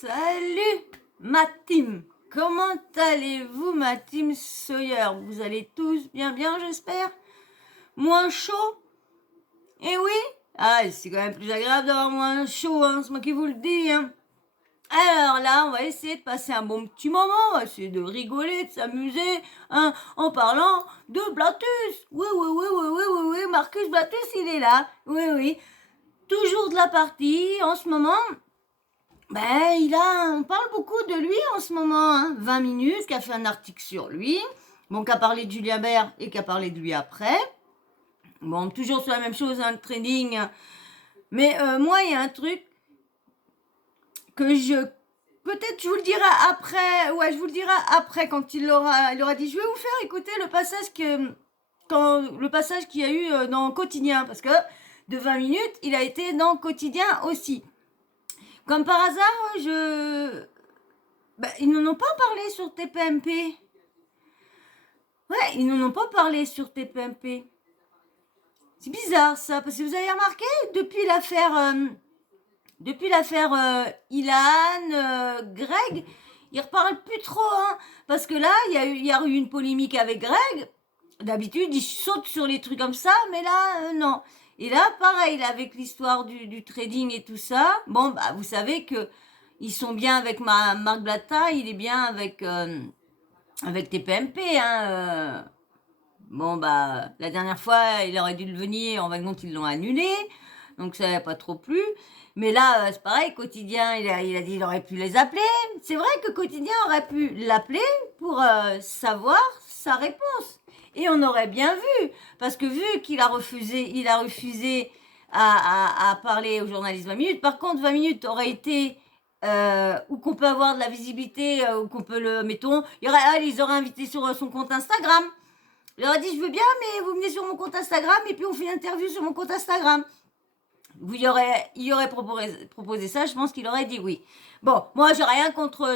Salut ma team. Comment allez-vous ma team Sawyer? Vous allez tous bien j'espère? Moins chaud? Eh oui? Ah, c'est quand même plus agréable d'avoir moins chaud, hein, c'est moi qui vous le dis. Hein. Alors là, on va essayer de passer un bon petit moment, on va essayer de rigoler, de s'amuser, hein, en parlant de Blatus. Oui, Marcus Blatus, il est là. Oui. Toujours de la partie en ce moment. On parle beaucoup de lui en ce moment, hein. 20 minutes, qui a fait un article sur lui, bon, qui a parlé de Julien Bert et qui a parlé de lui après. Bon, toujours sur la même chose, hein, le trading. Mais moi, il y a un truc que peut-être je vous le dirai après, je vous le dirai après quand il aura dit. Je vais vous faire écouter le passage qu'il y a eu dans Quotidien, parce que de 20 minutes, il a été dans Quotidien aussi. Comme par hasard, ils n'en ont pas parlé sur TPMP. Ouais, ils n'en ont pas parlé sur TPMP. C'est bizarre ça, parce que vous avez remarqué, depuis l'affaire Ilan, Greg, ils reparlent plus trop, hein, parce que là, il y a eu une polémique avec Greg. D'habitude, ils sautent sur les trucs comme ça, mais là, non. Et là, pareil, là, avec l'histoire du trading et tout ça, bon, vous savez que ils sont bien avec Marc Blatta, il est bien avec TPMP, hein. La dernière fois, il aurait dû le venir, en fin de compte, ils l'ont annulé, donc ça n'a pas trop plu. Mais là, c'est pareil, Quotidien, il a dit qu'il aurait pu les appeler. C'est vrai que Quotidien aurait pu l'appeler pour savoir sa réponse. Et on aurait bien vu, parce que vu qu'il a refusé à parler aux journalistes 20 minutes. Par contre, 20 minutes aurait été où qu'on peut avoir de la visibilité, où qu'on peut ils auraient invité sur son compte Instagram. Il leur a dit, je veux bien, mais vous venez sur mon compte Instagram et puis on fait une interview sur mon compte Instagram. Il aurait proposé ça, je pense qu'il aurait dit oui. Bon, moi, j'ai rien contre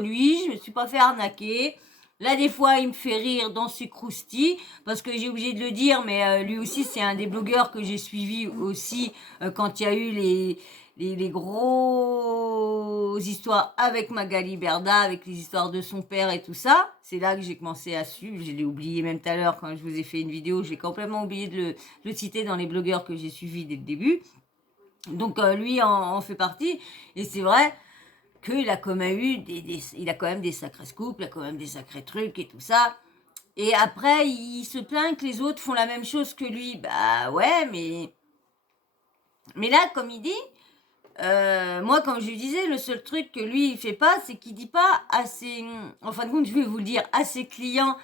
lui, je me suis pas fait arnaquer. Là, des fois, il me fait rire dans ses croustilles, parce que j'ai obligé de le dire, mais lui aussi, c'est un des blogueurs que j'ai suivi aussi quand il y a eu les grosses histoires avec Magali Berda, avec les histoires de son père et tout ça. C'est là que j'ai commencé à suivre. Je l'ai oublié même tout à l'heure quand je vous ai fait une vidéo. J'ai complètement oublié de le citer dans les blogueurs que j'ai suivis dès le début. Donc lui en fait partie. Et c'est vrai qu'il a quand même eu il a quand même des sacrés scoops, il a quand même des sacrés trucs et tout ça. Et après, il se plaint que les autres font la même chose que lui. Bah ouais, mais là, comme il dit, moi, comme je lui disais, le seul truc que lui, il fait pas, c'est qu'il dit pas à ses... En fin de compte, je vais vous le dire, à ses clients,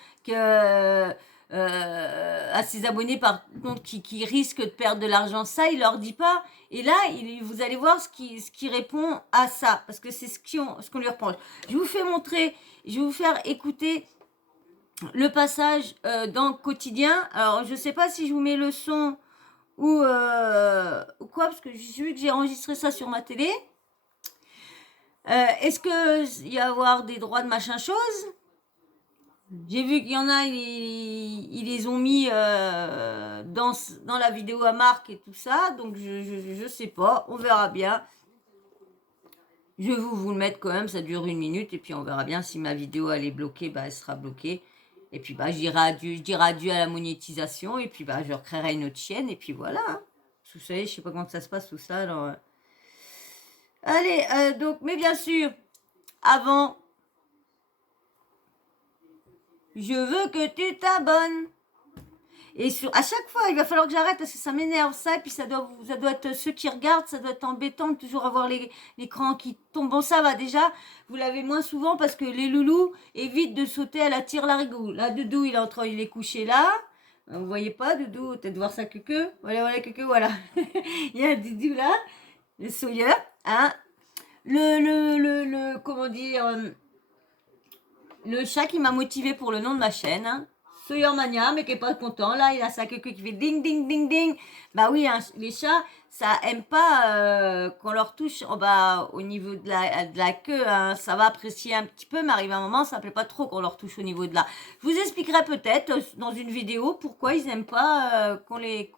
à ses abonnés, par contre, qui risquent de perdre de l'argent, ça, il leur dit pas. Et là, vous allez voir ce qui répond à ça, parce que c'est ce qu'on lui reproche. Je vais vous faire écouter le passage dans Quotidien. Alors, je sais pas si je vous mets le son ou quoi, parce que j'ai vu que j'ai enregistré ça sur ma télé. Est-ce qu'il y a avoir des droits de machin chose? J'ai vu qu'il y en a, ils les ont mis dans la vidéo à Marc et tout ça, donc je sais pas, on verra bien. Je vais vous le mettre quand même, ça dure 1 minute, et puis on verra bien si ma vidéo elle est bloquée, elle sera bloquée. Et puis je dirai adieu à la monétisation, et puis je recréerai une autre chaîne, et puis voilà. Hein. Vous savez, je sais pas comment ça se passe tout ça. Alors, allez, donc, mais bien sûr, avant, je veux que tu t'abonnes. Et à chaque fois, il va falloir que j'arrête parce que ça m'énerve ça. Et puis ça doit être ceux qui regardent, ça doit être embêtant de toujours avoir l'écran qui tombe. Bon, ça va déjà. Vous l'avez moins souvent parce que les loulous évitent de sauter à la tire-larigot. Là, Doudou, il est couché là. Vous voyez pas, Doudou, peut-être voir sa queue. Voilà, queue, voilà. Il y a Doudou là, le Sawyer, hein. Comment dire, le chat qui m'a motivé pour le nom de ma chaîne, hein. Sawyer Mania, mais qui est pas content. Là, il a sa queue qui fait ding, ding, ding, ding. Bah oui, hein, les chats, ça aime pas qu'on leur touche au niveau de la queue. Hein, ça va apprécier un petit peu, mais arrive un moment, ça plaît pas trop qu'on leur touche au niveau de là. Je vous expliquerai peut-être dans une vidéo pourquoi ils aiment pas qu'on les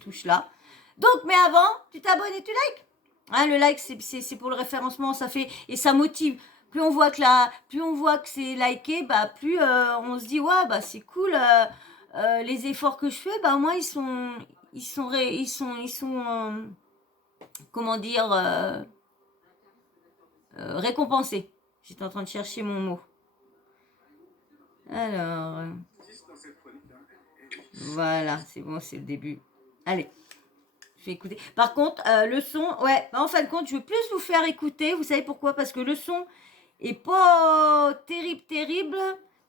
touche là. Donc, mais avant, tu t'abonnes et tu likes. Hein, le like, c'est pour le référencement, ça fait et ça motive. Plus on voit que c'est liké, bah plus on se dit ouais bah c'est cool. Les efforts que je fais, bah au moins ils sont comment dire récompensés. J'étais en train de chercher mon mot. Alors voilà, c'est bon, c'est le début. Allez. Je vais écouter. Par contre, le son, ouais, en fin de compte, je veux plus vous faire écouter. Vous savez pourquoi? Parce que le son est pas terrible, terrible.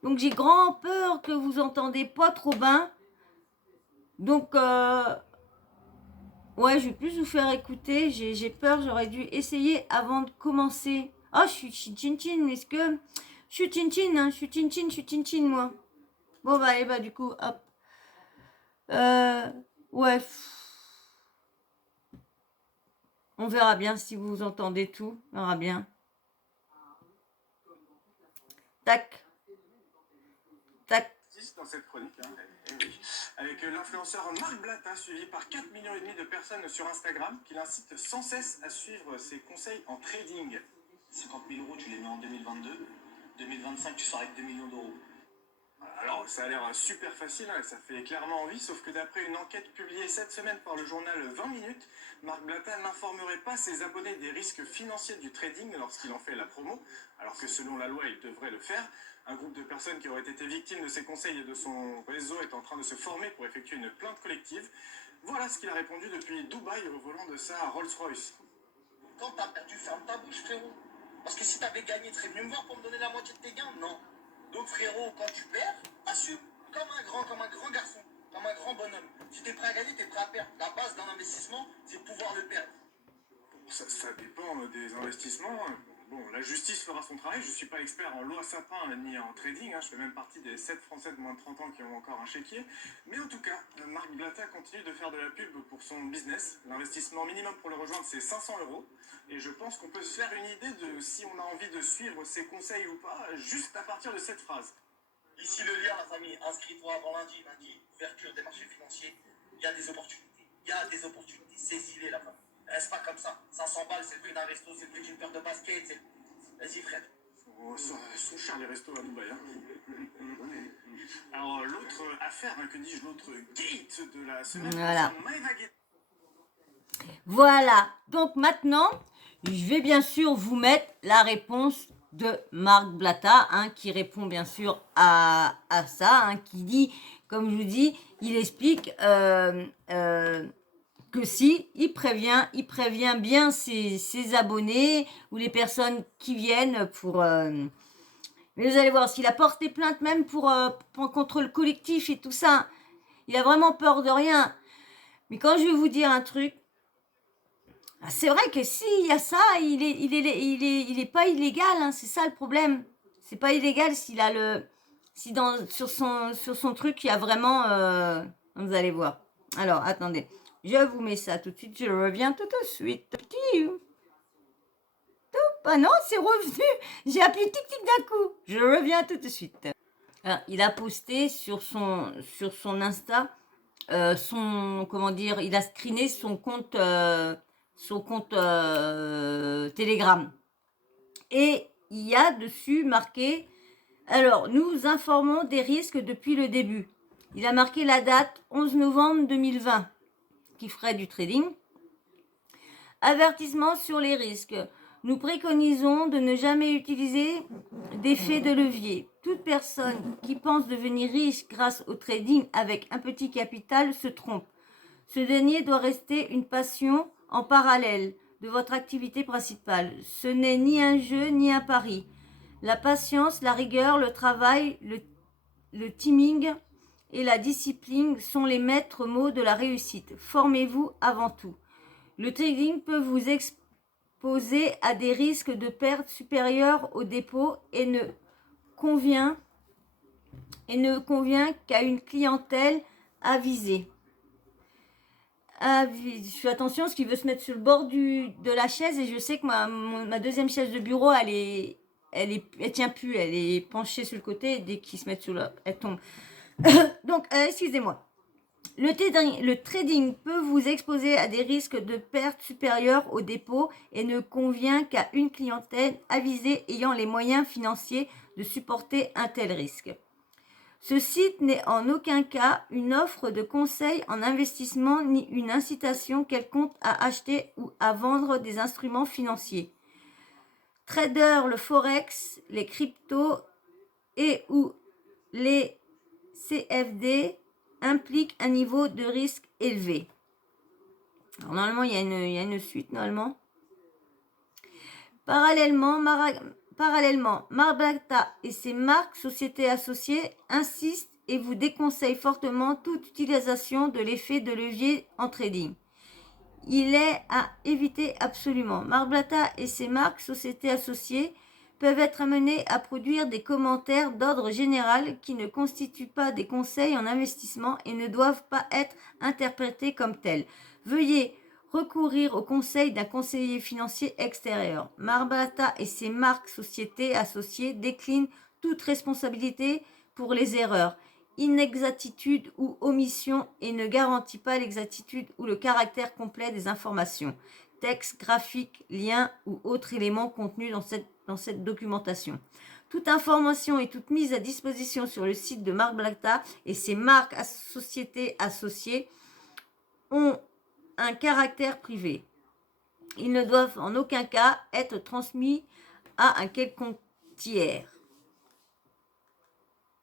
Donc j'ai grand peur que vous entendez pas trop bien. Donc, ouais, je vais plus vous faire écouter. J'ai peur, j'aurais dû essayer avant de commencer. Oh, je suis chin-chin, est-ce que... Je suis chin-chin, hein, je suis chin-chin, moi. Bon, bah, allez, bah, du coup, hop. Ouais. On verra bien si vous entendez tout. On verra bien. Tac. Tac. Dans cette chronique, hein, oui, avec l'influenceur Marc Blatta, suivi par 4,5 millions de personnes sur Instagram, qui l'incite sans cesse à suivre ses conseils en trading. 50 000 euros, tu les mets en 2022. 2025, tu sors avec 2 millions d'euros. Alors, ça a l'air super facile, hein, ça fait clairement envie, sauf que d'après une enquête publiée cette semaine par le journal 20 minutes, Marc Blatta n'informerait pas ses abonnés des risques financiers du trading lorsqu'il en fait la promo, alors que selon la loi, il devrait le faire. Un groupe de personnes qui auraient été victimes de ses conseils et de son réseau est en train de se former pour effectuer une plainte collective. Voilà ce qu'il a répondu depuis Dubaï au volant de sa Rolls-Royce. Quand t'as perdu, ferme ta bouche, frérot. Parce que si t'avais gagné, tu serais venu me voir pour me donner la moitié de tes gains? Non. Donc frérot, quand tu perds, assume. Comme un grand garçon, comme un grand bonhomme. Si t'es prêt à gagner, t'es prêt à perdre. La base d'un investissement, c'est pouvoir le perdre. Ça dépend des investissements. Bon, la justice fera son travail. Je ne suis pas expert en loi sapin ni en trading. Je fais même partie des 7 Français de moins de 30 ans qui ont encore un chéquier. Mais en tout cas, Marc Blatta continue de faire de la pub pour son business. L'investissement minimum pour le rejoindre, c'est 500 euros. Et je pense qu'on peut se faire une idée de si on a envie de suivre ses conseils ou pas, juste à partir de cette phrase. Ici le lien, la famille. Inscris-toi avant lundi. Lundi, ouverture des marchés financiers. Il y a des opportunités. Saisis-les, la famille. Reste pas comme ça. 500 balles, c'est le prix d'un resto, c'est le prix d'une paire de baskets. Vas-y, Fred. Oh, sont chers les restos à Dubaï. Hein. Alors, l'autre affaire, que dis-je, l'autre gate de la semaine. Voilà. Voilà. Donc maintenant, je vais bien sûr vous mettre la réponse de Marc Blatta, hein, qui répond bien sûr à ça, hein, qui dit, comme je vous dis, il explique que si, il prévient bien ses abonnés ou les personnes qui viennent pour... mais vous allez voir, s'il a porté plainte même pour contre le collectif et tout ça, il a vraiment peur de rien. Mais quand je vais vous dire un truc, c'est vrai que s'il y a ça, il est pas illégal, hein, c'est ça le problème. C'est pas illégal s'il a le... Si sur son truc, il y a vraiment... vous allez voir. Alors, attendez. Je vous mets ça tout de suite. Je reviens tout de suite. Ah non, c'est revenu. J'ai appuyé tic-tic d'un coup. Je reviens tout de suite. Alors, il a posté sur son Insta, comment dire, il a screené son compte Telegram. Et il y a dessus marqué, alors, nous informons des risques depuis le début. Il a marqué la date 11 novembre 2020, qui ferait du trading. Avertissement sur les risques. Nous préconisons de ne jamais utiliser d'effet de levier. Toute personne qui pense devenir riche grâce au trading avec un petit capital se trompe. Ce dernier doit rester une passion en parallèle de votre activité principale. Ce n'est ni un jeu ni un pari. La patience, la rigueur, le travail, le timing et la discipline sont les maîtres mots de la réussite. Formez-vous avant tout. Le trading peut vous exposer à des risques de perte supérieurs au dépôt et ne convient qu'à une clientèle avisée. Je fais attention parce qu'il veut se mettre sur le bord de la chaise et je sais que ma deuxième chaise de bureau, elle tient plus, elle est penchée sur le côté et dès qu'il se met elle tombe. Donc, excusez-moi. Le trading peut vous exposer à des risques de perte supérieurs au dépôt et ne convient qu'à une clientèle avisée ayant les moyens financiers de supporter un tel risque. Ce site n'est en aucun cas une offre de conseil en investissement ni une incitation quelconque à acheter ou à vendre des instruments financiers. Trader, le forex, les cryptos et ou les CFD impliquent un niveau de risque élevé. Alors, normalement, il y a une suite, normalement. Parallèlement, Marbata et ses marques, sociétés associées, insistent et vous déconseillent fortement toute utilisation de l'effet de levier en trading. Il est à éviter absolument. Marbata et ses marques, sociétés associées, peuvent être amenés à produire des commentaires d'ordre général qui ne constituent pas des conseils en investissement et ne doivent pas être interprétés comme tels. Veuillez recourir au conseil d'un conseiller financier extérieur. Marbata et ses marques sociétés associées déclinent toute responsabilité pour les erreurs, inexactitudes ou omissions et ne garantit pas l'exactitude ou le caractère complet des informations, textes, graphiques, liens ou autres éléments contenus dans cette documentation. Toute information est toute mise à disposition sur le site de Marbata et ses marques sociétés associées ont un caractère privé. Ils ne doivent en aucun cas être transmis à un quelconque tiers.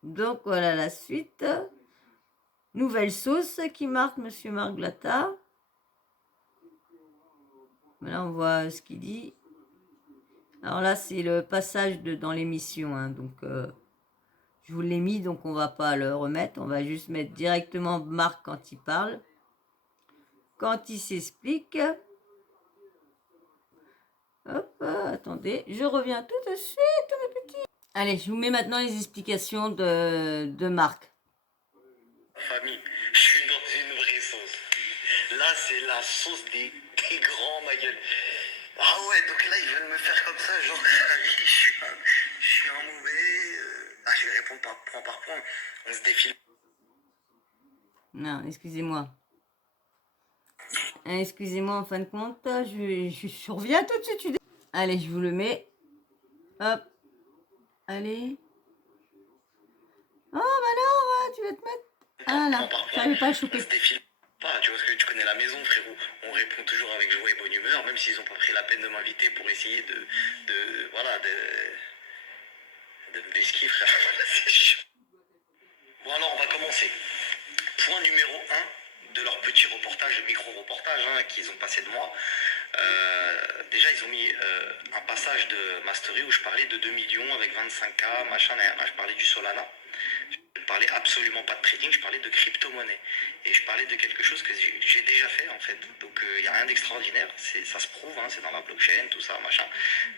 Donc voilà la suite. Nouvelle sauce qui marque Monsieur Marbata. Là on voit ce qu'il dit. Alors là c'est le passage dans l'émission, hein, donc je vous l'ai mis, donc on va pas le remettre. On va juste mettre directement Marc quand il parle. Quand il s'explique. Hop, attendez, je reviens tout de suite, mes petits. Allez, je vous mets maintenant les explications de Marc. Famille, je suis dans une vraie sauce. Là, c'est la sauce des grands, ma gueule. Ah ouais, donc là, ils veulent me faire comme ça, genre, je suis un mauvais. Je vais répondre par point par point. On se défile. Non, excusez-moi. Excusez-moi, en fin de compte, je reviens tout de suite. Allez, je vous le mets. Hop. Allez. Oh, bah alors, tu vas te mettre. Ah là, j'arrive pas à choper. On se défile pas, tu vois, parce que tu connais la maison, frérot. On répond toujours avec joie et bonne humeur, même s'ils ont pas pris la peine de m'inviter pour essayer de me besquer, frère. C'est chaud. Bon, alors, on va commencer. Point numéro 1 de leur petit reportage, micro-reportage qu'ils ont passé de moi. Déjà, ils ont mis un passage de ma story où je parlais de 2 millions avec 25K, machin, je parlais du Solana. Je parlais absolument pas de trading, je parlais de crypto-monnaie. Et je parlais de quelque chose que j'ai déjà fait, en fait. Donc, il n'y a rien d'extraordinaire. Ça se prouve, c'est dans la blockchain, tout ça, machin.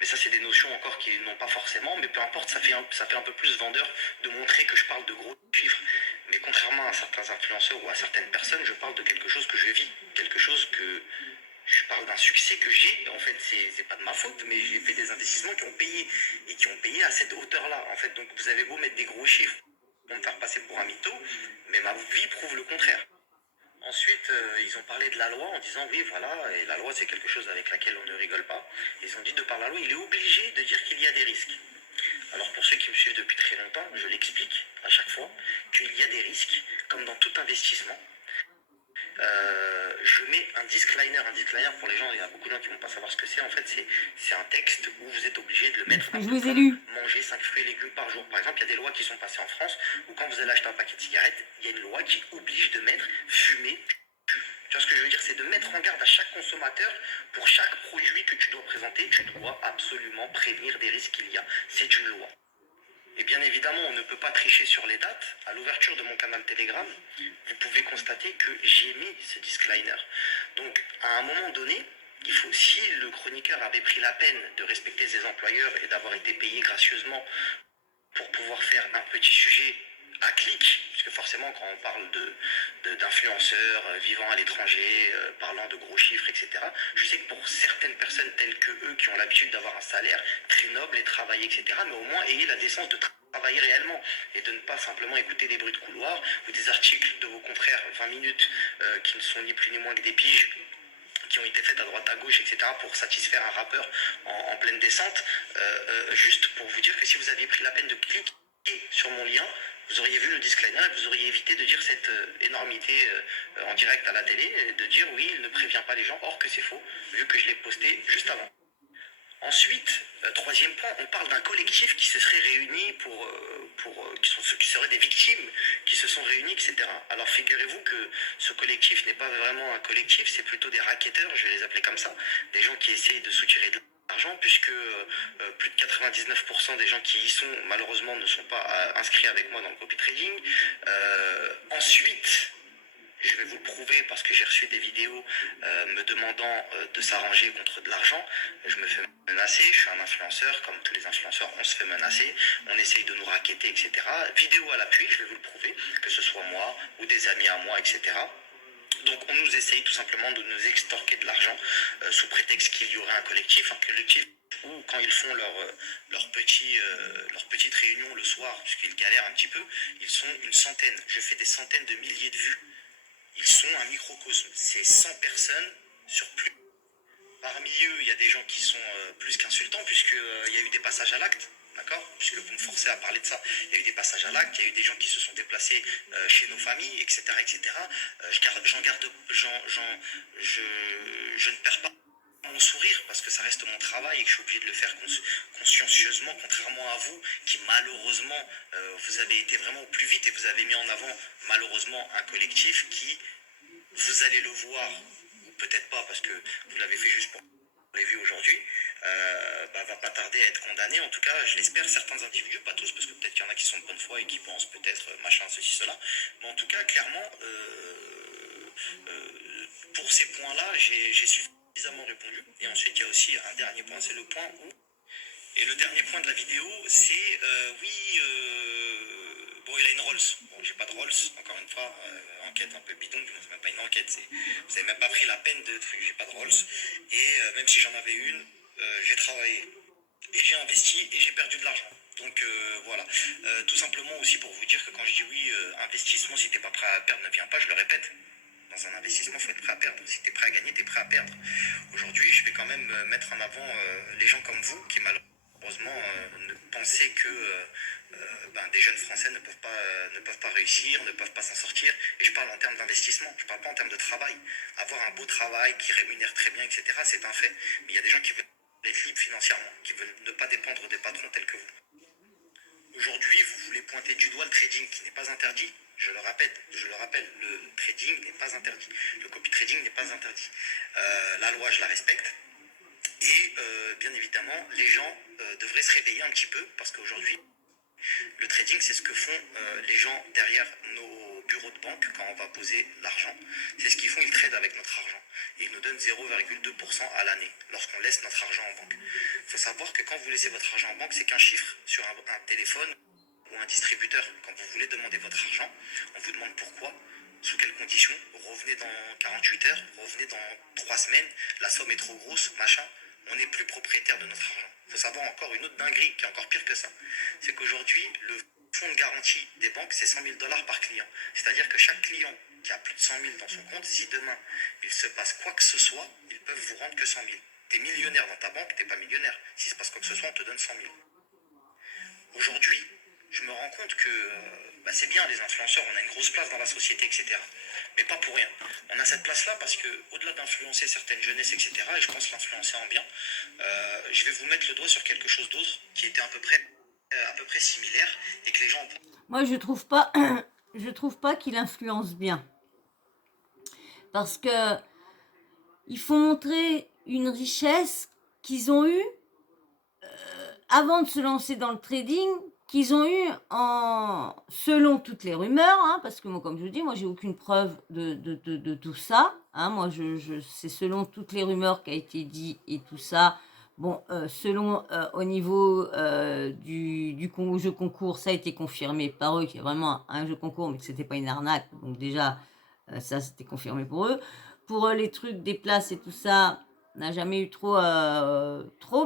Mais ça, c'est des notions encore qui n'ont pas forcément. Mais peu importe, ça fait un peu plus vendeur de montrer que je parle de gros chiffres. Mais contrairement à certains influenceurs ou à certaines personnes, je parle de quelque chose que je vis. Quelque chose que... Je parle d'un succès que j'ai, en fait, c'est pas de ma faute, mais j'ai fait des investissements qui ont payé, et qui ont payé à cette hauteur-là, en fait. Donc vous avez beau mettre des gros chiffres pour me faire passer pour un mytho, mais ma vie prouve le contraire. Ensuite, ils ont parlé de la loi en disant oui, voilà, et la loi c'est quelque chose avec laquelle on ne rigole pas. Ils ont dit de par la loi, il est obligé de dire qu'il y a des risques. Alors pour ceux qui me suivent depuis très longtemps, je l'explique à chaque fois qu'il y a des risques, comme dans tout investissement. Je mets un disclaimer. Un disclaimer, pour les gens, il y a beaucoup de gens qui ne vont pas savoir ce que c'est. En fait, c'est un texte où vous êtes obligé de le mettre. Je vous ai lu. Manger 5 fruits et légumes par jour. Par exemple, il y a des lois qui sont passées en France où quand vous allez acheter un paquet de cigarettes, il y a une loi qui oblige de mettre fumer. Tu vois ce que je veux dire? C'est de mettre en garde à chaque consommateur pour chaque produit que tu dois présenter. Tu dois absolument prévenir des risques qu'il y a. C'est une loi. Et bien évidemment, on ne peut pas tricher sur les dates. À l'ouverture de mon canal Telegram, vous pouvez constater que j'ai mis ce disclaimer. Donc, à un moment donné, si le chroniqueur avait pris la peine de respecter ses employeurs et d'avoir été payé gracieusement pour pouvoir faire un petit sujet à clic, puisque forcément quand on parle d'influenceurs vivant à l'étranger, parlant de gros chiffres, etc., je sais que pour certaines personnes telles que eux, qui ont l'habitude d'avoir un salaire très noble et travailler, etc., mais au moins ayez la décence de travailler. travailler réellement et de ne pas simplement écouter des bruits de couloir ou des articles de vos confrères 20 minutes qui ne sont ni plus ni moins que des piges qui ont été faites à droite à gauche, etc., pour satisfaire un rappeur en pleine descente, juste pour vous dire que si vous aviez pris la peine de cliquer sur mon lien, vous auriez vu le disclaimer et vous auriez évité de dire cette énormité en direct à la télé, et de dire oui, il ne prévient pas les gens, or que c'est faux, vu que je l'ai posté juste avant. Ensuite, troisième point, on parle d'un collectif qui se serait réuni qui seraient des victimes, qui se sont réunis, etc. Alors figurez-vous que ce collectif n'est pas vraiment un collectif, c'est plutôt des racketteurs, je vais les appeler comme ça, des gens qui essayent de soutirer de l'argent, puisque plus de 99% des gens qui y sont, malheureusement, ne sont pas inscrits avec moi dans le copy trading. Ensuite, je vais vous le prouver parce que j'ai reçu des vidéos me demandant de s'arranger contre de l'argent. Je me fais menacer, je suis un influenceur, comme tous les influenceurs, on se fait menacer, on essaye de nous racketter, etc. Vidéo à l'appui, je vais vous le prouver, que ce soit moi ou des amis à moi, etc. Donc on nous essaye tout simplement de nous extorquer de l'argent sous prétexte qu'il y aurait un collectif où quand ils font leur petite réunion le soir, puisqu'ils galèrent un petit peu, ils sont une centaine. Je fais des centaines de milliers de vues. Ils sont un microcosme. C'est 100 personnes sur plus. Parmi eux, il y a des gens qui sont plus qu'insultants, puisqu'il y a eu des passages à l'acte. D'accord? Puisque vous me forcez à parler de ça. Il y a eu des passages à l'acte, il y a eu des gens qui se sont déplacés chez nos familles, etc. etc. Je ne perds pas mon sourire parce que ça reste mon travail et que je suis obligé de le faire consciencieusement, contrairement à vous qui malheureusement vous avez été vraiment au plus vite et vous avez mis en avant malheureusement un collectif qui, vous allez le voir, ou peut-être pas parce que vous l'avez fait juste pour les vues aujourd'hui, va pas tarder à être condamné. En tout cas, je l'espère, certains individus, pas tous, parce que peut-être qu'il y en a qui sont de bonne foi et qui pensent peut-être machin, ceci, cela. Mais en tout cas, clairement, pour ces points-là, j'ai suffisamment répondu. Et ensuite, il y a aussi un dernier point, c'est le point où... Et le dernier point de la vidéo, c'est bon, il a une Rolls. Bon, j'ai pas de Rolls, encore une fois, enquête un peu bidon, c'est même pas une enquête, vous avez même pas pris la peine de truc, j'ai pas de Rolls. Et même si j'en avais une, j'ai travaillé et j'ai investi et j'ai perdu de l'argent. Donc voilà, tout simplement aussi pour vous dire que quand je dis oui, investissement, si t'es pas prêt à perdre, ne viens pas, je le répète. Dans un investissement, il faut être prêt à perdre. Si tu es prêt à gagner, tu es prêt à perdre. Aujourd'hui, je vais quand même mettre en avant les gens comme vous qui malheureusement ne pensaient que des jeunes Français ne peuvent pas réussir, ne peuvent pas s'en sortir. Et je parle en termes d'investissement, je ne parle pas en termes de travail. Avoir un beau travail qui rémunère très bien, etc., c'est un fait. Mais il y a des gens qui veulent être libres financièrement, qui veulent ne pas dépendre des patrons tels que vous. Aujourd'hui, vous voulez pointer du doigt le trading qui n'est pas interdit. Je le rappelle, le trading n'est pas interdit. Le copy trading n'est pas interdit. La loi, je la respecte. Et bien évidemment, les gens devraient se réveiller un petit peu parce qu'aujourd'hui, le trading, c'est ce que font les gens derrière nos bureaux de banque quand on va poser l'argent. C'est ce qu'ils font, ils tradent avec notre argent. Et ils nous donnent 0,2% à l'année lorsqu'on laisse notre argent en banque. Il faut savoir que quand vous laissez votre argent en banque, c'est qu'un chiffre sur un téléphone ou un distributeur. Quand vous voulez demander votre argent, on vous demande pourquoi, sous quelles conditions, revenez dans 48 heures, revenez dans 3 semaines, la somme est trop grosse, machin. On n'est plus propriétaire de notre argent. Il faut savoir encore une autre dinguerie qui est encore pire que ça. C'est qu'aujourd'hui, le fonds de garantie des banques, c'est 100 000 $ par client. C'est-à-dire que chaque client qui a plus de 100 000 dans son compte, si demain il se passe quoi que ce soit, ils peuvent vous rendre que 100 000. T'es millionnaire dans ta banque, t'es pas millionnaire. S'il se passe quoi que ce soit, on te donne 100 000. Aujourd'hui, je me rends compte que c'est bien les influenceurs, on a une grosse place dans la société, etc. Mais pas pour rien. On a cette place-là parce que, au-delà d'influencer certaines jeunesses, etc., et je pense l'influencer en bien, je vais vous mettre le doigt sur quelque chose d'autre qui était à peu près similaire et que les gens... Moi, je trouve pas qu'il influence bien. Parce que il faut montrer une richesse qu'ils ont eue avant de se lancer dans le trading, qu'ils ont eu selon toutes les rumeurs, hein, parce que moi, comme je vous dis, moi, j'ai aucune preuve de tout ça. Hein, moi, c'est selon toutes les rumeurs qui a été dit et tout ça. Bon, selon au niveau du jeu concours, ça a été confirmé par eux qu'il y a vraiment un jeu concours, mais que c'était pas une arnaque. Donc déjà, ça, c'était confirmé pour eux. Pour les trucs des places et tout ça, on n'a jamais eu trop,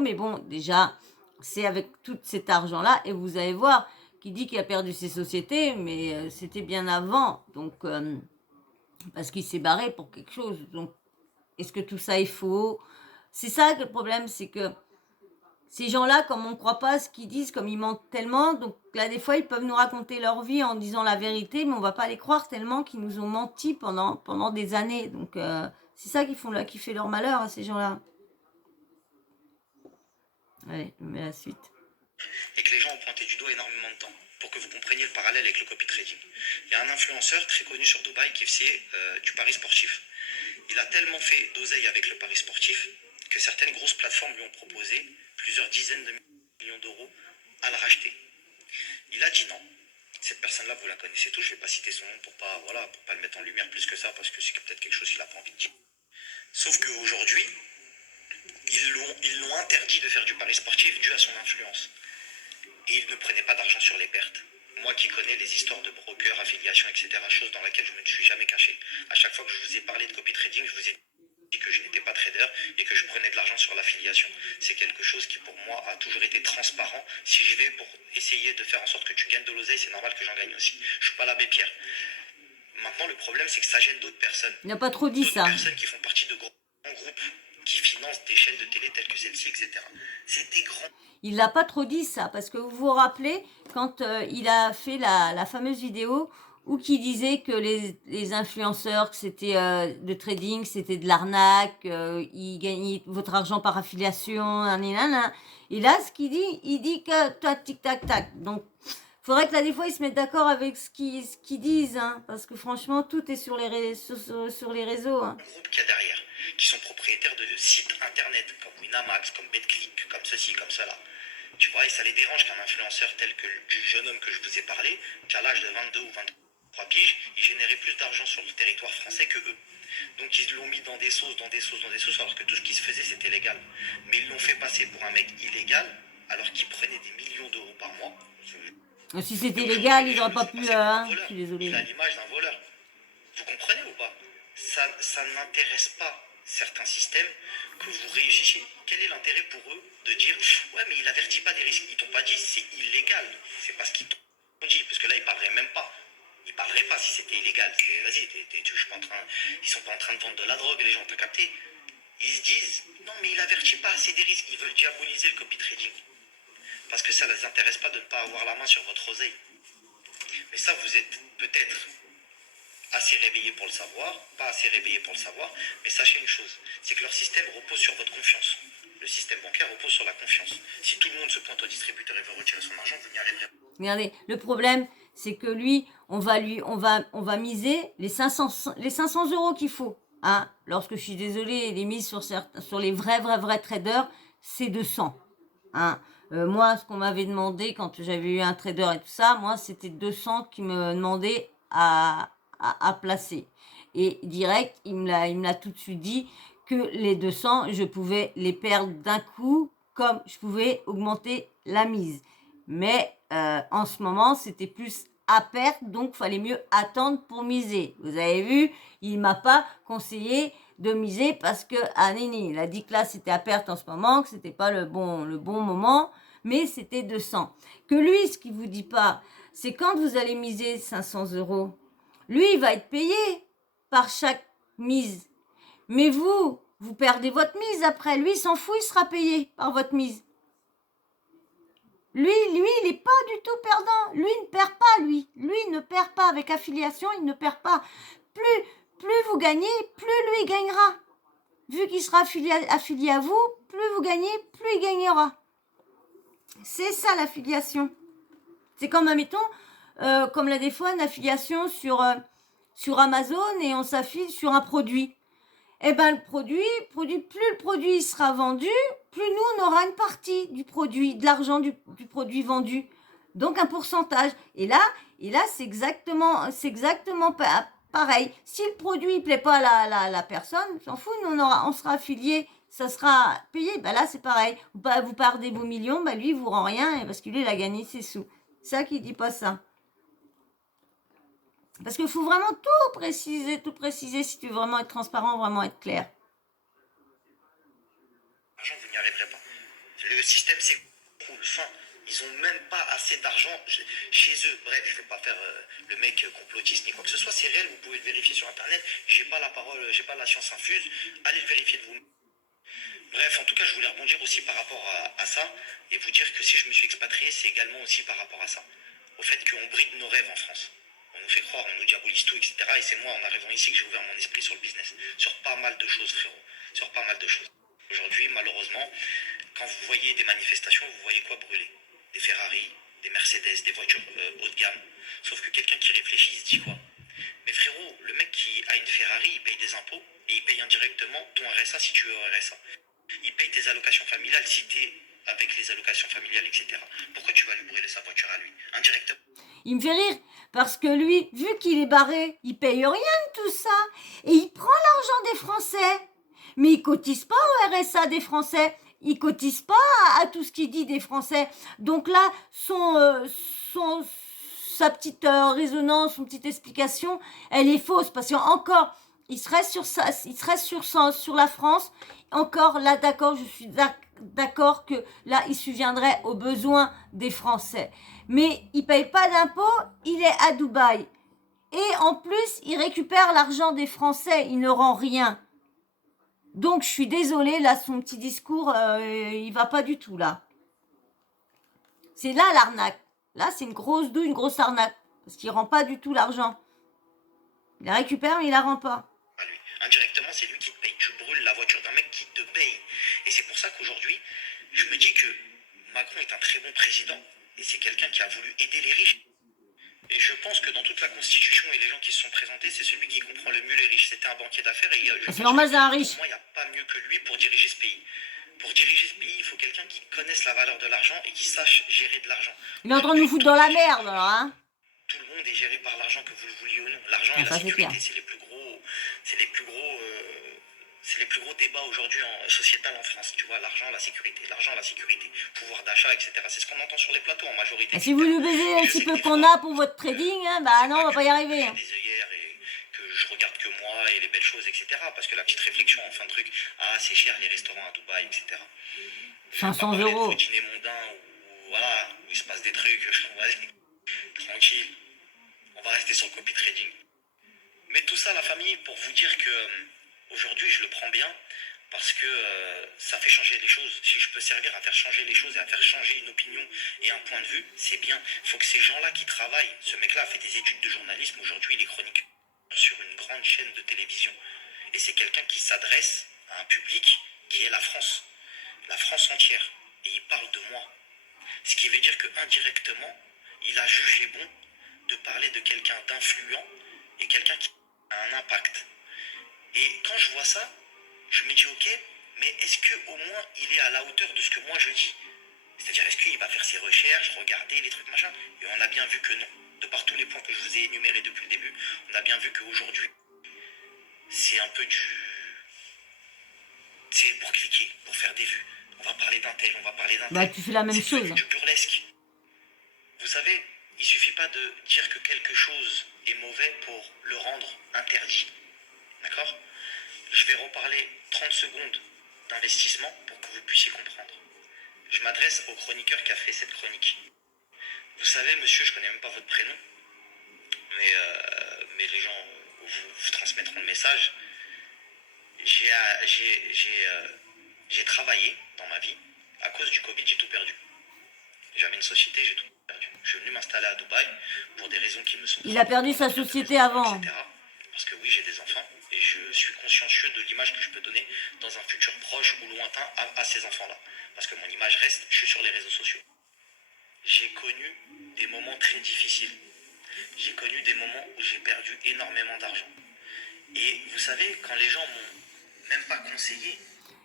mais bon, déjà, c'est avec tout cet argent-là, et vous allez voir qui dit qu'il a perdu ses sociétés, mais c'était bien avant, donc parce qu'il s'est barré pour quelque chose. Donc, est-ce que tout ça est faux? C'est ça que le problème, c'est que ces gens-là, comme on ne croit pas ce qu'ils disent, comme ils mentent tellement, donc là, des fois, ils peuvent nous raconter leur vie en disant la vérité, mais on va pas les croire tellement qu'ils nous ont menti pendant des années. Donc, c'est ça qui fait leur malheur à ces gens-là. Allez, on met la suite. Et que les gens ont pointé du doigt énormément de temps pour que vous compreniez le parallèle avec le copy trading. Il y a un influenceur très connu sur Dubaï qui faisait du pari sportif. Il a tellement fait d'oseille avec le pari sportif que certaines grosses plateformes lui ont proposé plusieurs dizaines de millions d'euros à le racheter. Il a dit non. Cette personne-là, vous la connaissez tous, je ne vais pas citer son nom pour pas le mettre en lumière plus que ça, parce que c'est peut-être quelque chose qu'il n'a pas envie de dire. Sauf qu'aujourd'hui, ils l'ont interdit de faire du pari sportif dû à son influence. Et il ne prenait pas d'argent sur les pertes. Moi qui connais les histoires de brokers, affiliations, etc., chose dans laquelle je ne me suis jamais caché. À chaque fois que je vous ai parlé de copy trading, je vous ai dit que je n'étais pas trader et que je prenais de l'argent sur l'affiliation. C'est quelque chose qui pour moi a toujours été transparent. Si je vais pour essayer de faire en sorte que tu gagnes de l'oseille, c'est normal que j'en gagne aussi. Je suis pas l'abbé Pierre. Maintenant, le problème, c'est que ça gêne d'autres personnes. Il n'a pas trop dit ça. D'autres personnes qui font partie de grands groupes qui financent des chaînes de télé telles que celle-ci, etc. C'est des grands... Il n'a pas trop dit ça, parce que vous vous rappelez, quand il a fait la fameuse vidéo où qui disait que les influenceurs, que c'était de trading, c'était de l'arnaque, ils gagnaient votre argent par affiliation, nanana. Et là, ce qu'il dit, il dit que toi, tic-tac-tac. Donc, il faudrait que là, des fois, ils se mettent d'accord avec ce qu'ils disent, hein, parce que franchement, tout est sur les réseaux. Hein. Groupes qu'il y a derrière, qui sont propriétaires de sites internet, comme Winamax, comme BetClick, comme ceci, comme cela. Tu vois, et ça les dérange qu'un influenceur tel que du jeune homme que je vous ai parlé, qu'à l'âge de 22 ou 23 piges, il générait plus d'argent sur le territoire français que eux. Donc ils l'ont mis dans des sauces, alors que tout ce qui se faisait, c'était légal. Mais ils l'ont fait passer pour un mec illégal, alors qu'il prenait des millions d'euros par mois. Si c'était légal, ils n'auraient pas pu... je suis désolée. Il a l'image d'un voleur. Vous comprenez ou pas? Ça n'intéresse pas certains systèmes que vous réussissiez. Quel est l'intérêt pour eux de dire ouais mais il avertit pas des risques, ils t'ont pas dit c'est illégal, c'est parce qu'ils t'ont dit, parce que là ils parleraient même pas, ils parleraient pas si c'était illégal. Vas-y, je suis pas en train, ils sont pas en train de vendre de la drogue, les gens, t'as capté? Ils se disent non mais il avertit pas assez des risques, ils veulent diaboliser le copy trading parce que ça les intéresse pas de ne pas avoir la main sur votre oseille. Mais ça, vous êtes peut-être assez réveillé pour le savoir, pas assez réveillé pour le savoir, mais sachez une chose, c'est que leur système repose sur votre confiance. Le système bancaire repose sur la confiance. Si tout le monde se pointe au distributeur et veut retirer son argent, vous n'y arriverez pas. Regardez, le problème, c'est que lui, on va miser les 500 euros qu'il faut. Hein. Lorsque je suis désolée, les mises sur les vrais traders, c'est 200. Hein. Moi, ce qu'on m'avait demandé quand j'avais eu un trader et tout ça, moi, c'était 200 qui me demandait à placer. Et direct, il me l'a tout de suite dit que les 200, je pouvais les perdre d'un coup, comme je pouvais augmenter la mise. Mais en ce moment, c'était plus à perte, donc il fallait mieux attendre pour miser. Vous avez vu, il m'a pas conseillé de miser parce que Nini, il a dit que là c'était à perte en ce moment, que c'était pas le bon moment, mais c'était 200. Que lui, ce qu'il vous dit pas, c'est quand vous allez miser 500 euros, lui, il va être payé par chaque mise. Mais vous perdez votre mise après. Lui, il s'en fout, il sera payé par votre mise. Lui, il n'est pas du tout perdant. Lui, il ne perd pas, lui. Lui, il ne perd pas. Avec affiliation, il ne perd pas. Plus vous gagnez, plus lui, il gagnera. Vu qu'il sera affilié à vous, plus vous gagnez, plus il gagnera. C'est ça, l'affiliation. C'est comme, admettons, comme là, des fois, une affiliation sur Amazon et on s'affile sur un produit. Eh bien, le produit, plus le produit sera vendu, plus nous, on aura une partie du produit, de l'argent du produit vendu. Donc, un pourcentage. Et là c'est exactement pareil. Si le produit ne plaît pas à la personne, s'en fout, nous, on sera affilié, ça sera payé. Ben là, c'est pareil. Vous perdez vos millions, ben lui, il vous rend rien parce que lui, il a gagné ses sous. C'est ça qui dit pas ça. Parce qu'il faut vraiment tout préciser si tu veux vraiment être transparent, vraiment être clair. L'argent, vous n'y arriverez pas. Le système s'écroule. Fin. Ils ont même pas assez d'argent chez eux. Bref, je veux pas faire le mec complotiste ni quoi que ce soit. C'est réel, vous pouvez le vérifier sur internet. J'ai pas la parole, j'ai pas la science infuse. Allez le vérifier de vous. Bref, en tout cas, je voulais rebondir aussi par rapport à ça et vous dire que si je me suis expatrié, c'est également aussi par rapport à ça. Au fait qu'on bride nos rêves en France. On nous fait croire, on nous diabolise tout, etc. Et c'est moi, en arrivant ici, que j'ai ouvert mon esprit sur le business. Sur pas mal de choses, frérot. Sur pas mal de choses. Aujourd'hui, malheureusement, quand vous voyez des manifestations, vous voyez quoi brûler? Des Ferrari, des Mercedes, des voitures haut de gamme. Sauf que quelqu'un qui réfléchit, il se dit quoi? Mais frérot, le mec qui a une Ferrari, il paye des impôts et il paye indirectement ton RSA si tu es au RSA. Il paye tes allocations familiales si tu es avec les allocations familiales, etc. Pourquoi tu vas lui brûler sa voiture à lui? Indirectement. Il me fait rire parce que lui, vu qu'il est barré, il paye rien de tout ça et il prend l'argent des Français. Mais il cotise pas au RSA des Français, il cotise pas à tout ce qu'il dit des Français. Donc là, sa petite résonance, son petite explication, elle est fausse parce qu'encore, il serait sur la France. Encore là, d'accord, je suis d'accord que là, il subviendrait aux besoins des Français. Mais il paye pas d'impôts, il est à Dubaï. Et en plus, il récupère l'argent des Français, il ne rend rien. Donc, je suis désolée, là, son petit discours, il va pas du tout, là. C'est là l'arnaque. Là, c'est une grosse douille, une grosse arnaque. Parce qu'il rend pas du tout l'argent. Il la récupère, mais il la rend pas. À lui. Indirectement, c'est lui qui te paye. Tu brûles la voiture d'un mec qui te paye. Et c'est pour ça qu'aujourd'hui, je me dis que Macron est un très bon président. Et c'est quelqu'un qui a voulu aider les riches. Et je pense que dans toute la Constitution et les gens qui se sont présentés, c'est celui qui comprend le mieux les riches. C'était un banquier d'affaires et c'est normal, c'est un riche. Pour moi, il n'y a pas mieux que lui pour diriger ce pays. Pour diriger ce pays, il faut quelqu'un qui connaisse la valeur de l'argent et qui sache gérer de l'argent. Il est en train de nous foutre dans la merde, alors, hein. Tout le monde est géré par l'argent, que vous le vouliez ou non. L'argent et la sécurité, c'est les plus gros débats aujourd'hui sociétal en France. Tu vois, l'argent, la sécurité, pouvoir d'achat, etc. C'est ce qu'on entend sur les plateaux en majorité. Et si vous nous baisez un petit peu qu'on a pour votre trading, hein, bah non, on va pas y arriver. Des œillères et que je regarde que moi et les belles choses, etc. Parce que la petite réflexion en fin de truc, c'est cher les restaurants à Dubaï, etc. 500 euros. Au dîner mondain où il se passe des trucs, tranquille. On va rester sur le copy trading. Mais tout ça, la famille, pour vous dire que aujourd'hui, je le prends bien parce que ça fait changer les choses. Si je peux servir à faire changer les choses et à faire changer une opinion et un point de vue, c'est bien. Il faut que ces gens-là qui travaillent, ce mec-là a fait des études de journalisme, aujourd'hui il est chroniqueur sur une grande chaîne de télévision. Et c'est quelqu'un qui s'adresse à un public qui est la France entière. Et il parle de moi. Ce qui veut dire qu'indirectement, il a jugé bon de parler de quelqu'un d'influent et quelqu'un qui a un impact. Et quand je vois ça, je me dis ok, mais est-ce qu'au moins il est à la hauteur de ce que moi je dis? C'est-à-dire est-ce qu'il va faire ses recherches, regarder les trucs machin? Et on a bien vu que non. De par tous les points que je vous ai énumérés depuis le début, on a bien vu qu'aujourd'hui, c'est un peu c'est pour cliquer, pour faire des vues. On va parler d'un tel, on va parler d'un tel. Bah tu fais la même chose. C'est du burlesque. Vous savez, il suffit pas de dire que quelque chose est mauvais pour le rendre interdit. D'accord? Je vais reparler 30 secondes d'investissement pour que vous puissiez comprendre. Je m'adresse au chroniqueur qui a fait cette chronique. Vous savez, monsieur, je connais même pas votre prénom, mais les gens vous transmettront le message. J'ai travaillé dans ma vie. À cause du Covid, j'ai tout perdu. J'avais une société, j'ai tout perdu. Je suis venu m'installer à Dubaï pour des raisons qui me sont... Il a perdu sa société avant. Etc. Parce que oui, j'ai des enfants et je suis consciencieux de l'image que je peux donner dans un futur proche ou lointain à ces enfants-là. Parce que mon image reste, je suis sur les réseaux sociaux. J'ai connu des moments très difficiles. J'ai connu des moments où j'ai perdu énormément d'argent. Et vous savez, quand les gens m'ont même pas conseillé...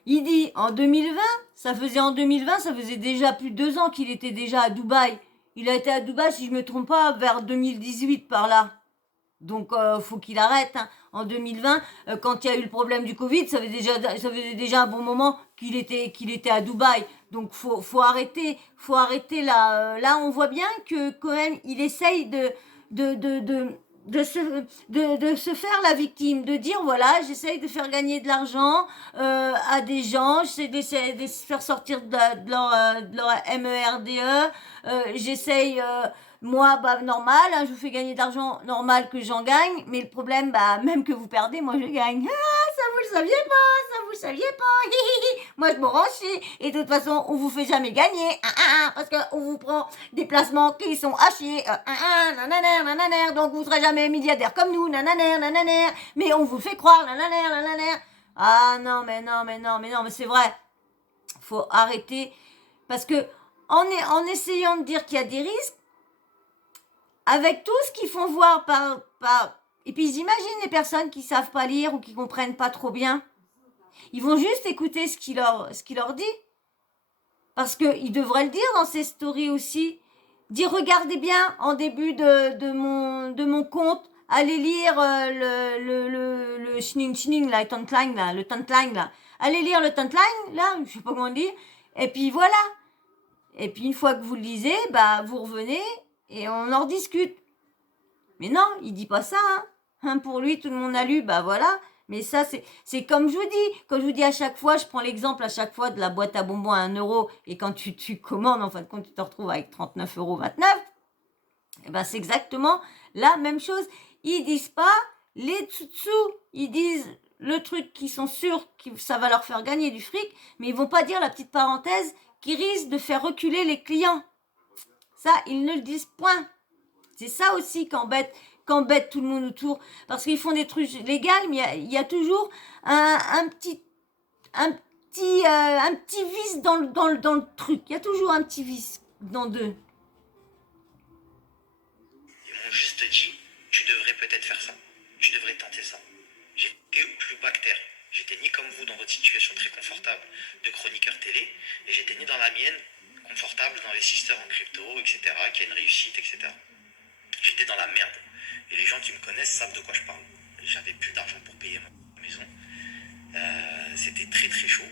Il dit, en 2020, ça faisait déjà plus de 2 ans qu'il était déjà à Dubaï. Il a été à Dubaï, si je me trompe pas, vers 2018 par là. Donc, faut qu'il arrête. Hein. En 2020, quand il y a eu le problème du Covid, ça faisait déjà un bon moment qu'il était à Dubaï. Donc, faut arrêter. Là, on voit bien que quand même, il essaye de se faire la victime, de dire voilà, j'essaye de faire gagner de l'argent à des gens, j'essaie de se faire sortir de leur MERDE, j'essaye, moi, bah normal, hein, je vous fais gagner de l'argent, normal que j'en gagne, mais le problème, bah même que vous perdez, moi je gagne. Ah, ça vous le saviez pas, ça vous le saviez pas, moi je me rends chier, et de toute façon, on vous fait jamais gagner, parce qu'on vous prend des placements qui sont à chier, nananer, donc vous serez jamais milliardaire comme nous, nananer, mais on vous fait croire, nananer. Ah non, mais non, mais c'est vrai, faut arrêter, parce que en essayant de dire qu'il y a des risques, avec tout ce qu'ils font voir et puis ils imaginent les personnes qui savent pas lire ou qui comprennent pas trop bien, ils vont juste écouter ce qu'il leur dit. Parce qu'ils devraient le dire dans ces stories aussi. Dire, regardez bien, en début de mon compte, allez lire le schning, là, le tantline, là. Allez lire le tantline, là, je sais pas comment dire. Et puis voilà. Et puis une fois que vous le lisez, bah, vous revenez et on en discute. Mais non, il dit pas ça, hein. Pour lui, tout le monde a lu, bah voilà. Mais ça, c'est comme je vous dis. Quand je vous dis à chaque fois, je prends l'exemple à chaque fois de la boîte à bonbons à 1 euro. Et quand tu commandes, en fin de compte, tu te retrouves avec 39,29 €. Et ben, c'est exactement la même chose. Ils disent pas les dessous. Ils disent le truc qui sont sûrs que ça va leur faire gagner du fric. Mais ils vont pas dire la petite parenthèse qui risque de faire reculer les clients. Ça, ils ne le disent point. C'est ça aussi qu'embête tout le monde autour. Parce qu'ils font des trucs légaux, mais il y a toujours un petit vice dans le truc. Il y a toujours un petit vice dans deux. Ils m'ont juste dit, tu devrais peut-être faire ça. Tu devrais tenter ça. J'étais plus bas que terre. J'étais ni comme vous dans votre situation très confortable de chroniqueur télé, et j'étais ni dans la mienne, confortable dans les sisters en crypto, etc., qui a une réussite, etc. J'étais dans la merde. Et les gens qui me connaissent savent de quoi je parle. J'avais plus d'argent pour payer ma maison. C'était très très chaud.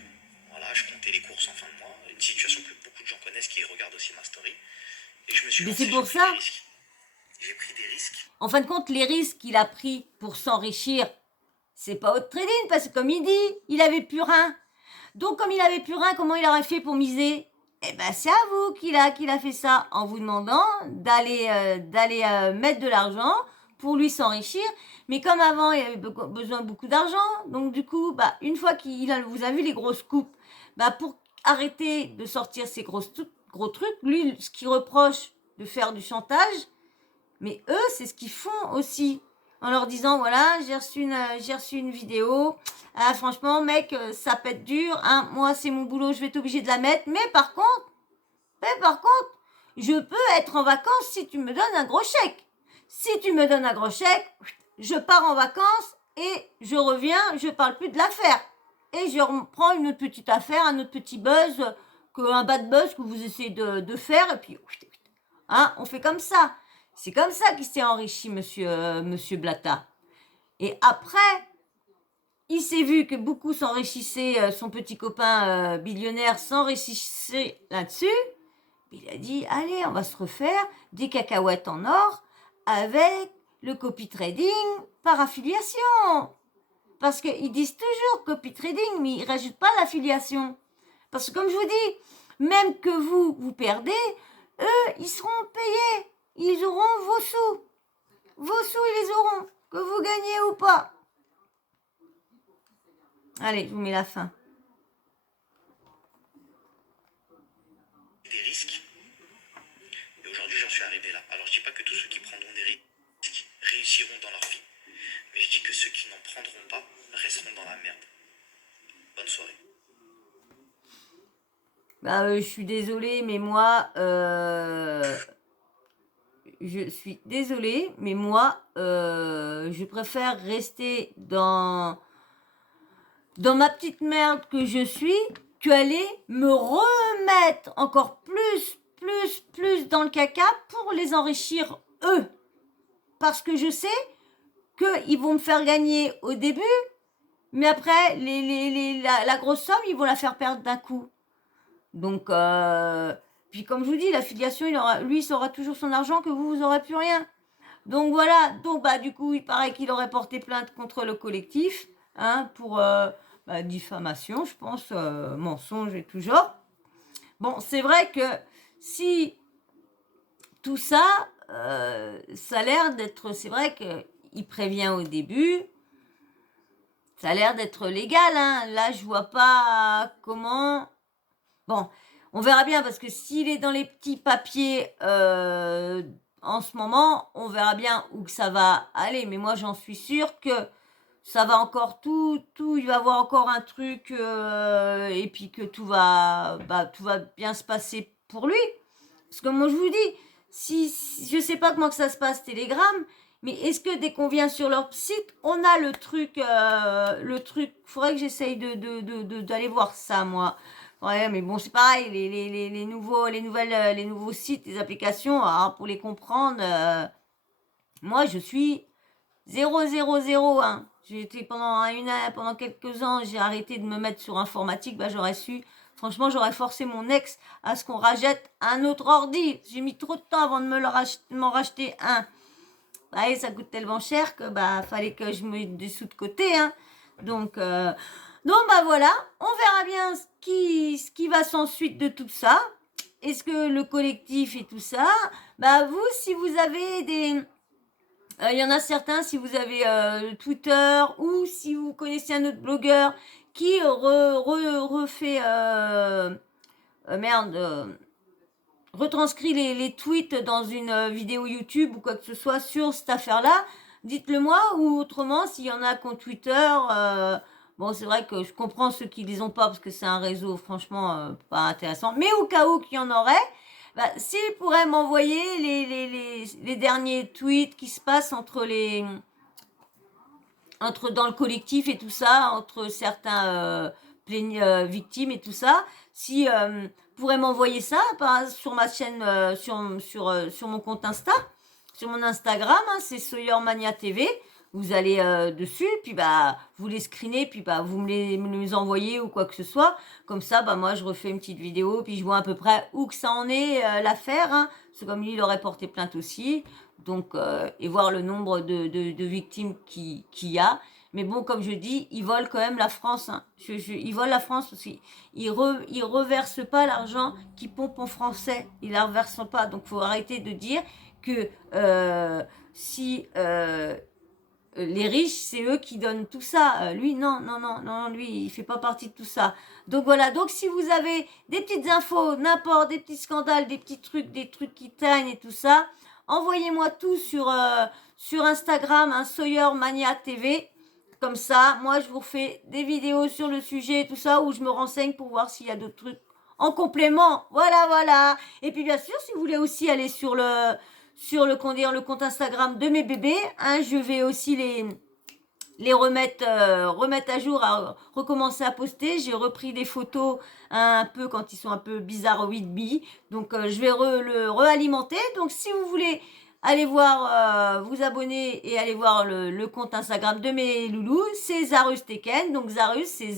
Voilà, je comptais les courses en fin de mois. Une situation que beaucoup de gens connaissent qui regardent aussi ma story. Et je me suis lancé, c'est pour ça. J'ai pris des risques. En fin de compte, les risques qu'il a pris pour s'enrichir, c'est pas autre trading, parce que comme il dit, il avait plus rien. Donc comme il avait plus rien, comment il aurait fait pour miser? Eh ben c'est à vous qu'il a fait ça, en vous demandant d'aller mettre de l'argent pour lui s'enrichir. Mais comme avant, il avait besoin de beaucoup d'argent, donc du coup, bah, une fois vous avez vu les grosses coupes, bah, pour arrêter de sortir ces gros trucs, lui, ce qu'il reproche de faire du chantage, mais eux, c'est ce qu'ils font aussi. En leur disant, voilà, j'ai reçu une vidéo. Ah, franchement, mec, ça pète dur. Hein, moi, c'est mon boulot, je vais être obligé de la mettre. Mais par contre, je peux être en vacances si tu me donnes un gros chèque. Si tu me donnes un gros chèque, je pars en vacances et je reviens, je parle plus de l'affaire. Et je reprends une autre petite affaire, un autre petit buzz, un bad buzz que vous essayez de faire. Et puis, hein, on fait comme ça. C'est comme ça qu'il s'est enrichi, monsieur Blatta. Et après, il s'est vu que beaucoup s'enrichissaient, son petit copain billionnaire s'enrichissait là-dessus. Il a dit, allez, on va se refaire des cacahuètes en or avec le copy trading par affiliation. Parce qu'ils disent toujours copy trading, mais ils ne rajoutent pas l'affiliation. Parce que comme je vous dis, même que vous perdez, eux, ils seront payés. Ils auront vos sous. Vos sous, ils les auront. Que vous gagnez ou pas. Allez, je vous mets la fin. Des risques. Et aujourd'hui, j'en suis arrivé là. Alors, je dis pas que tous ceux qui prendront des risques réussiront dans leur vie. Mais je dis que ceux qui n'en prendront pas resteront dans la merde. Bonne soirée. Bah, je suis désolée, mais moi... je suis désolée, mais moi, je préfère rester dans ma petite merde que je suis, qu'aller me remettre encore plus dans le caca pour les enrichir eux. Parce que je sais qu'ils vont me faire gagner au début, mais après, la grosse somme, ils vont la faire perdre d'un coup. Donc, puis comme je vous dis, l'affiliation, lui, il aura toujours son argent, que vous aurez plus rien. Donc voilà, donc bah du coup, il paraît qu'il aurait porté plainte contre le collectif, hein, pour diffamation, je pense, mensonge et tout genre. Bon, c'est vrai que si tout ça, ça a l'air d'être, c'est vrai qu'il prévient au début, ça a l'air d'être légal, hein. Là, je vois pas comment. Bon, on verra bien parce que s'il est dans les petits papiers en ce moment, on verra bien où que ça va aller. Mais moi, j'en suis sûre que ça va encore il va y avoir encore un truc et puis que tout va bien se passer pour lui. Parce que moi, je vous dis, si je sais pas comment que ça se passe Telegram, mais est-ce que dès qu'on vient sur leur site, on a le truc, faudrait que j'essaye d'aller voir ça, moi. Ouais, mais bon, c'est pareil, les nouveaux sites, les applications, alors, pour les comprendre, moi, je suis 000, hein. J'ai été pendant quelques ans, j'ai arrêté de me mettre sur informatique, bah j'aurais su, franchement, j'aurais forcé mon ex à ce qu'on rachète un autre ordi. J'ai mis trop de temps avant de m'en racheter un. Bah, et ça coûte tellement cher que bah fallait que je me mette des sous de côté, hein. Donc bah voilà, on verra bien ce qui va s'ensuite de tout ça. Est-ce que le collectif et tout ça, bah vous, si vous avez des il y en a certains, si vous avez Twitter ou si vous connaissez un autre blogueur qui refait, retranscrit les tweets dans une vidéo YouTube ou quoi que ce soit sur cette affaire-là, dites-le moi, ou autrement, s'il y en a qui ont Twitter, bon, c'est vrai que je comprends ceux qui les ont pas parce que c'est un réseau franchement pas intéressant, mais au cas où qu'il y en aurait, bah, s'ils pourraient m'envoyer les derniers tweets qui se passent entre dans le collectif et tout ça, entre certains victimes et tout ça, si pourraient m'envoyer ça sur ma chaîne, sur mon compte Insta, sur mon Instagram, hein, c'est Sawyermania TV. Vous allez dessus, puis bah vous les screenez, puis bah vous me les envoyez ou quoi que ce soit. Comme ça, bah moi je refais une petite vidéo, puis je vois à peu près où que ça en est l'affaire. Hein. C'est comme lui, il aurait porté plainte aussi. Donc et voir le nombre de victimes qu'il y a. Mais bon, comme je dis, ils volent quand même la France. Hein. Ils volent la France aussi. Ils reversent pas l'argent qu'ils pompent en français. Ils la reversent pas. Donc, faut arrêter de dire que si les riches, c'est eux qui donnent tout ça. Lui, non, lui, il fait pas partie de tout ça. Donc voilà. Donc si vous avez des petites infos, n'importe, des petits scandales, des trucs qui traînent et tout ça, envoyez-moi tout sur Instagram, hein, Sawyermania TV. Comme ça, moi, je vous refais des vidéos sur le sujet et tout ça, où je me renseigne pour voir s'il y a d'autres trucs en complément. Voilà. Et puis, bien sûr, si vous voulez aussi aller sur le compte Instagram de mes bébés, hein, je vais aussi les remettre à jour, à recommencer à poster. J'ai repris des photos un peu quand ils sont un peu bizarroïdes, donc je vais le réalimenter. Donc si vous voulez aller voir, vous abonner et aller voir le compte Instagram de mes loulous, c'est Zarus Teken. Donc Zarus, c'est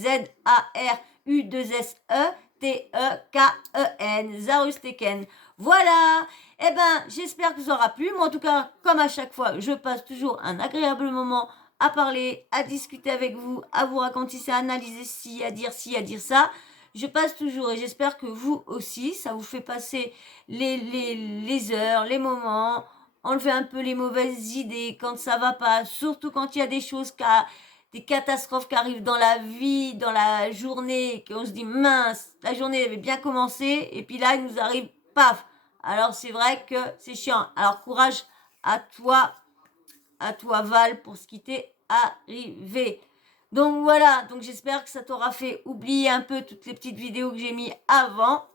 ZARU2SE-TEKEN, Zarus Teken. Voilà. Eh ben, j'espère que ça aura plu. Moi, en tout cas, comme à chaque fois, je passe toujours un agréable moment à parler, à discuter avec vous, à vous raconter, à analyser ci, à dire ça. Je passe toujours et j'espère que vous aussi, ça vous fait passer les heures, les moments, enlever un peu les mauvaises idées quand ça va pas, surtout quand il y a des catastrophes qui arrivent dans la vie, dans la journée, qu'on se dit mince, la journée avait bien commencé et puis là il nous arrive paf. Alors c'est vrai que c'est chiant. Alors courage à toi Val, pour ce qui t'est arrivé. Donc voilà, donc j'espère que ça t'aura fait oublier un peu toutes les petites vidéos que j'ai mis avant.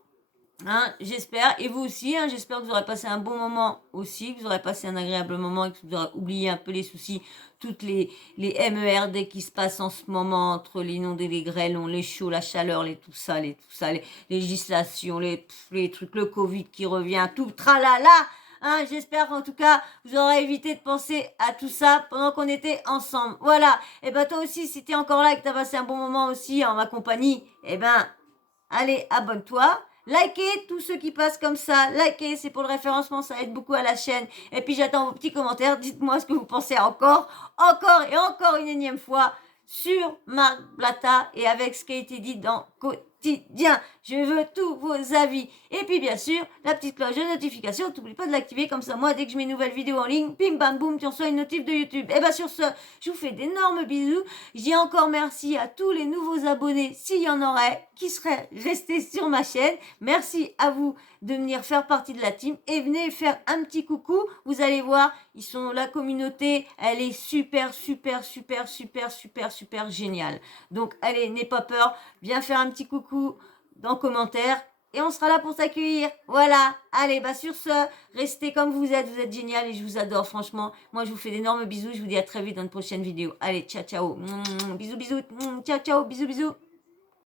Hein, j'espère, et vous aussi, hein, j'espère que vous aurez passé un bon moment aussi, que vous aurez passé un agréable moment et que vous aurez oublié un peu les soucis, toutes les MERD qui se passent en ce moment, entre les inondés, les grêlons, les chauds, la chaleur, les législations, les trucs, le Covid qui revient, tout tralala. Hein, j'espère qu'en tout cas, vous aurez évité de penser à tout ça pendant qu'on était ensemble. Voilà. Et ben toi aussi, si t'es encore là et que t'as passé un bon moment aussi en ma compagnie, et ben allez, abonne-toi. likez tous ceux qui passent comme ça, likez, c'est pour le référencement, ça aide beaucoup à la chaîne. Et puis j'attends vos petits commentaires, dites-moi ce que vous pensez encore et encore une énième fois sur Marc Blatta et avec ce qui a été dit dans Quotidien. Je veux tous vos avis. Et puis bien sûr, la petite cloche de notification, n'oublie pas de l'activer, comme ça moi dès que je mets une nouvelle vidéo en ligne, bim bam boum, tu reçois une notif de YouTube. Et bien sur ce, je vous fais d'énormes bisous. Je dis encore merci à tous les nouveaux abonnés, s'il y en aurait, qui seraient restés sur ma chaîne. Merci à vous de venir faire partie de la team et venez faire un petit coucou. Vous allez voir, ils sont la communauté, elle est super géniale. Donc allez, n'aie pas peur, viens faire un petit coucou dans commentaire et on sera là pour t'accueillir. Voilà, allez, bah sur ce, restez comme vous êtes génial et je vous adore franchement. Moi je vous fais d'énormes bisous, je vous dis à très vite dans une prochaine vidéo. Allez, ciao ciao, bisous, ciao ciao, bisous.